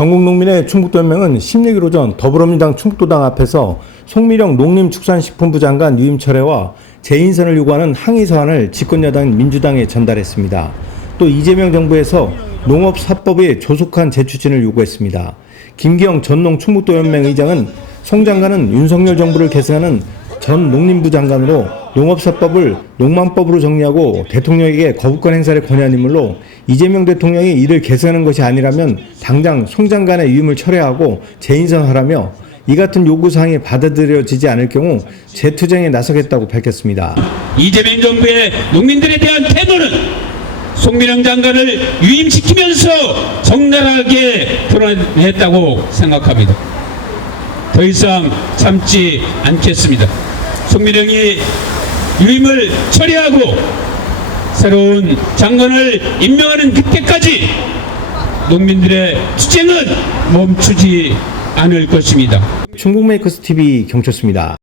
전국농민의 충북도연맹은 16일 오전 더불어민주당 충북도당 앞에서 송미령 농림축산식품부 장관 유임 철회와 재인선을 요구하는 항의 사안을 집권여당 민주당에 전달했습니다. 또 이재명 정부에서 농업사법의 조속한 재추진을 요구했습니다. 김기영 전농 충북도연맹 의장은 송 장관은 윤석열 정부를 계승하는 전 농림부 장관으로 농업사법을 농망법으로 정리하고 대통령에게 거부권 행사를 권유한 인물로 이재명 대통령이 이를 계승하는 것이 아니라면 당장 송 장관의 위임을 철회하고 재인선하라며 이 같은 요구사항이 받아들여지지 않을 경우 재투쟁에 나서겠다고 밝혔습니다. 이재명 정부의 농민들에 대한 태도는 송민영 장관을 유임시키면서 적나라하게 드러냈다고 생각합니다. 더 이상 참지 않겠습니다. 송민영이 유임을 처리하고 새로운 장관을 임명하는 그때까지 농민들의 투쟁은 멈추지 않을 것입니다. 충북 메이커스 TV 경철수입니다.